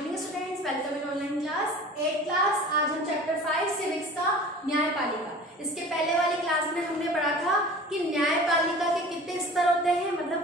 Morning students, welcome in online class 8 class. आज हम chapter 5 civics का न्यायपालिका, इसके पहले वाली क्लास में हमने पढ़ा था कि न्यायपालिका के कितने स्तर होते हैं, मतलब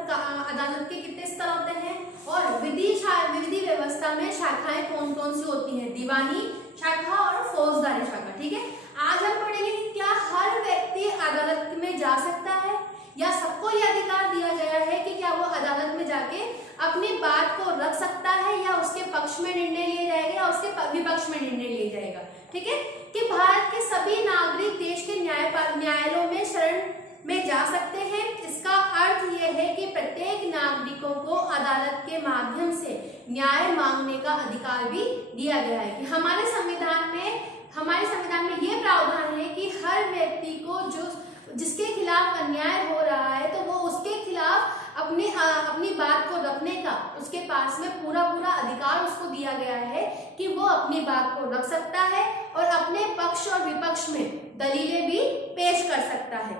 अदालत के कितने स्तर होते हैं और विधि व्यवस्था में शाखाएं कौन कौन सी होती हैं, दीवानी शाखा और फौजदारी शाखा। ठीक है, आज हम पढ़ेंगे कि क्या हर व्यक्ति अदालत में जा सकता है या सबको यह अधिकार दिया गया है कि क्या वो अदालत में जाके अपनी बात को रख सकता है या उसके पक्ष में निर्णय लिया जाएगा या उसके विपक्ष में निर्णय लिया जाएगा। ठीक है, कि भारत के सभी नागरिक देश के न्यायालयों में शरण में जा सकते हैं। इसका अर्थ यह है कि प्रत्येक नागरिकों को अदालत के माध्यम से न्याय मांगने का अधिकार भी दिया गया है। कि हमारे संविधान में यह प्रावधान है कि हर व्यक्ति को जिसके खिलाफ अन्याय हो रहा है तो वो उसके खिलाफ अपनी बात को रखने का उसके पास में पूरा अधिकार उसको दिया गया है कि वो अपनी बात को रख सकता है और अपने पक्ष और विपक्ष में दलीलें भी पेश कर सकता है।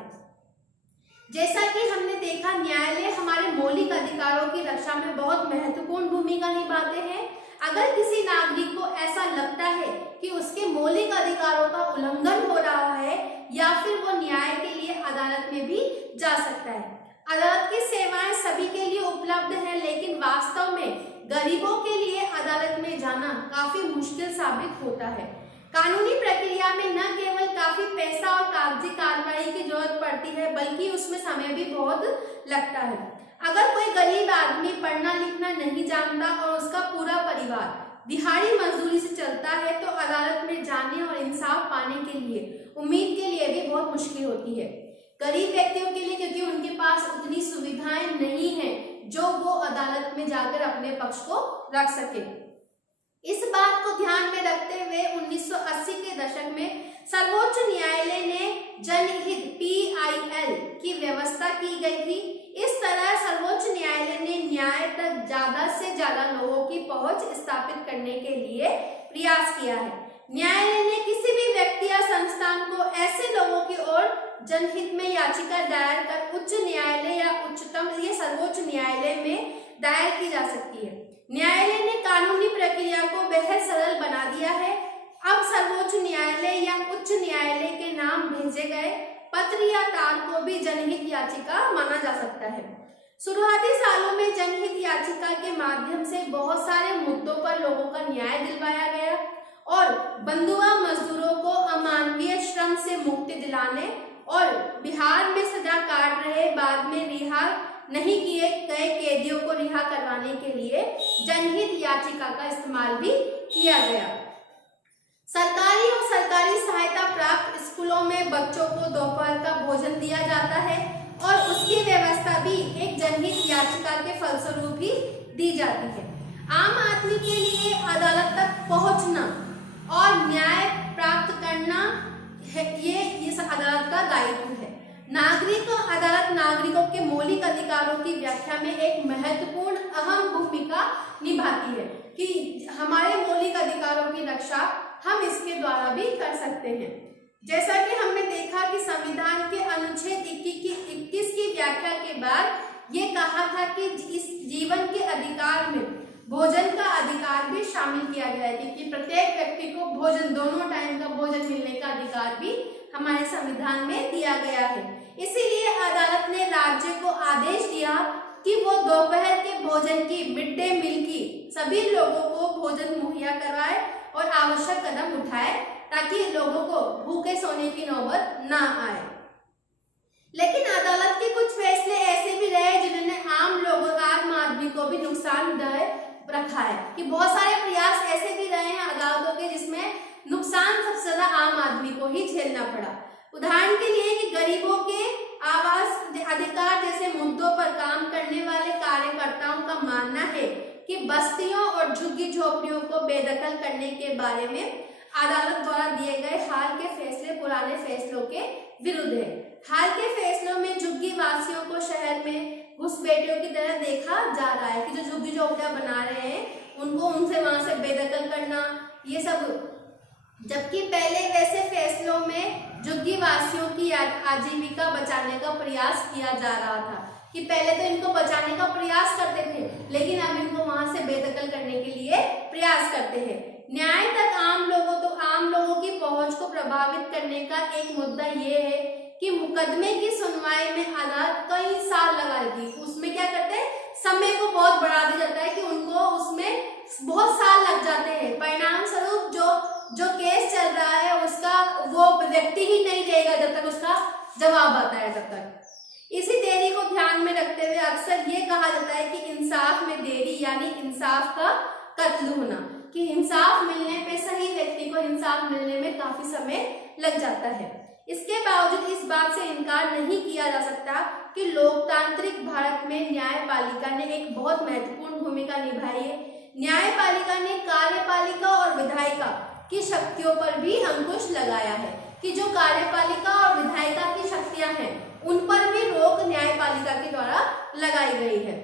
जैसा कि हमने देखा, न्यायालय हमारे मौलिक अधिकारों की रक्षा में बहुत महत्वपूर्ण भूमिका निभाते हैं। अगर किसी नागरिक को ऐसा लगता है कि उसके मौलिक अधिकारों का उल्लंघन हो रहा है या फिर वो न्याय के लिए अदालत में भी जा सकता है। अदालत की सेवाएं सभी के लिए उपलब्ध है, लेकिन वास्तव में गरीबों के लिए अदालत में जाना काफी मुश्किल साबित होता है। कानूनी प्रक्रिया में न केवल काफी पैसा और कागजी कार्रवाई की जरूरत पड़ती है, बल्कि उसमें समय भी बहुत लगता है। अगर कोई गरीब आदमी पढ़ना लिखना नहीं जानता और उसका पूरा परिवार दिहाड़ी मजदूरी से चलता है तो अदालत में जाने और इंसाफ पाने के लिए उम्मीद के लिए भी बहुत मुश्किल होती है। गरीब व्यक्तियों के लिए, क्योंकि उनके पास उतनी सुविधाएं नहीं है जो वो अदालत में जाकर अपने पक्ष को रख सके। इस बात को ध्यान में रखते हुए 1980 के दशक में सर्वोच्च न्यायालय ने जनहित PIL की व्यवस्था की गई थी। इस तरह सर्वोच्च न्यायालय ने न्याय तक ज्यादा से ज्यादा लोगों की पहुंच स्थापित करने के लिए प्रयास किया है। न्यायालय ने किसी भी व्यक्ति या संस्थान को ऐसे लोगों की ओर जनहित में याचिका दायर कर उच्च न्यायालय या उच्चतम या सर्वोच्च न्यायालय में दायर की जा सकती है। न्यायालय ने कानूनी प्रक्रिया को बेहद सरल बना दिया है। अब सर्वोच्च न्यायालय या उच्च न्यायालय के नाम भेजे गए पत्र या तार को भी जनहित याचिका माना जा सकता है। शुरुआती सालों में जनहित याचिका के माध्यम से बहुत सारे मुद्दों पर लोगों का न्याय दिलवाया गया और बंधुआ मजदूरों को अमानवीय श्रम से मुक्ति दिलाने और बिहार में सजा काट रहे बाद में रिहा नहीं किए गए कैदियों को रिहा करवाने के लिए जनहित याचिका का इस्तेमाल भी किया गया। सरकारी और सरकारी सहायता प्राप्त स्कूलों में बच्चों को दोपहर का भोजन दिया जाता है और उसकी व्यवस्था भी एक जनहित याचिका के फलस्वरूप ही दी जाती है। आम आदमी के लिए अदालत तक पहुंचना और न्याय प्राप्त करना ये इस अदालत का दायित्व है। अदालत नागरिकों के मौलिक अधिकारों की व्याख्या में एक महत्वपूर्ण अहम भूमिका निभाती है कि हमारे मौलिक अधिकारों की रक्षा हम इसके द्वारा भी कर सकते हैं। जैसा कि हमने देखा कि संविधान के अनुच्छेद 21 की व्याख्या के बाद ये कहा था कि इस जीवन के अधिकार में भोजन का अधिकार भी शामिल किया गया है, क्योंकि प्रत्येक व्यक्ति को भोजन, दोनों टाइम का भोजन मिलने का अधिकार भी हमारे संविधान में दिया गया है। इसीलिए अदालत ने राज्य को आदेश दिया कि वो दोपहर के भोजन की, मिड डे मील की सभी लोगों को भोजन मुहैया करवाए और आवश्यक कदम उठाए ताकि लोगों को भूखे सोने की नौबत ना आए। लेकिन अदालत के कुछ फैसले ऐसे भी रहे जिन्होंने आम आदमी को भी नुकसानदायक रखा है। कि बहुत सारे प्रयास ऐसे भी रहे हैं अदालतों के जिसमें नुकसान सबसे ज्यादा आम आदमी को ही झेलना पड़ा। उदाहरण के लिए कि गरीबों के आवास अधिकार जैसे मुद्दों पर काम करने वाले कार्यकर्ताओं का मानना है कि बस्तियों और झुग्गी झोपड़ियों को बेदखल करने के बारे में अदालत द्वारा दिए गए हाल के फैसले पुराने फैसलों के विरुद्ध है। हाल के फैसलों में झुग्गी वासियों को शहर में घुसपैठियों की तरह देखा जा रहा है कि जो झुग्गी झोपड़ियां बना रहे हैं उनको उनसे वहां से बेदखल करना, ये सब। जबकि पहले वैसे फैसलों में झुग्गी वासियों की आजीविका बचाने का प्रयास किया जा रहा था कि पहले तो इनको बचाने का प्रयास करते थे, लेकिन अब इनको वहां से बेदखल करने के लिए प्रयास करते हैं। न्याय तक आम लोगों की पहुंच को प्रभावित करने का एक मुद्दा ये है कि मुकदमे की सुनवाई में अदालत कई साल लगा देती है। उसमें क्या करते हैं, समय को बहुत बढ़ा दिया जाता है कि उनको उसमें बहुत साल लग जाते हैं। परिणाम स्वरूप जो केस चल रहा है उसका वो व्यक्ति ही नहीं देगा जब तक उसका जवाब आता है तब तक। इसी देरी को ध्यान में रखते हुए अक्सर ये कहा जाता है कि इंसाफ में देरी यानी इंसाफ का कत्ल होना, कि इंसाफ मिलने पे सही व्यक्ति को इंसाफ मिलने में काफी समय लग जाता है। इसके बावजूद इस बात से इनकार नहीं किया जा सकता कि लोकतांत्रिक भारत में न्यायपालिका ने एक बहुत महत्वपूर्ण भूमिका निभाई है। न्यायपालिका ने कार्यपालिका और विधायिका की शक्तियों पर भी अंकुश लगाया है, कि जो कार्यपालिका और विधायिका की शक्तियां हैं उन पर भी रोक न्यायपालिका के द्वारा लगाई गई है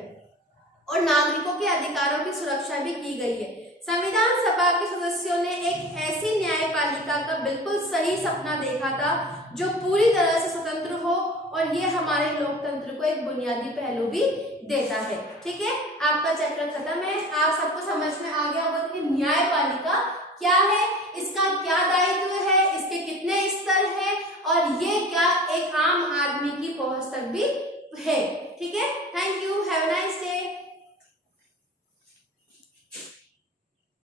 और नागरिकों के अधिकारों की सुरक्षा भी की गई है। संविधान सभा के सदस्यों ने एक ऐसी न्यायपालिका का बिल्कुल सही सपना देखा था जो पूरी तरह से स्वतंत्र हो, और ये हमारे लोकतंत्र को एक बुनियादी पहलू भी देता है। ठीक है, आपका चैप्टर खत्म है। आप सबको समझ में आ गया होगा कि न्यायपालिका क्या है, इसका क्या दायित्व है, इसके कितने स्तर है और ये क्या एक आम आदमी की पहुंच तक भी है। ठीक है, thank you, have a nice day.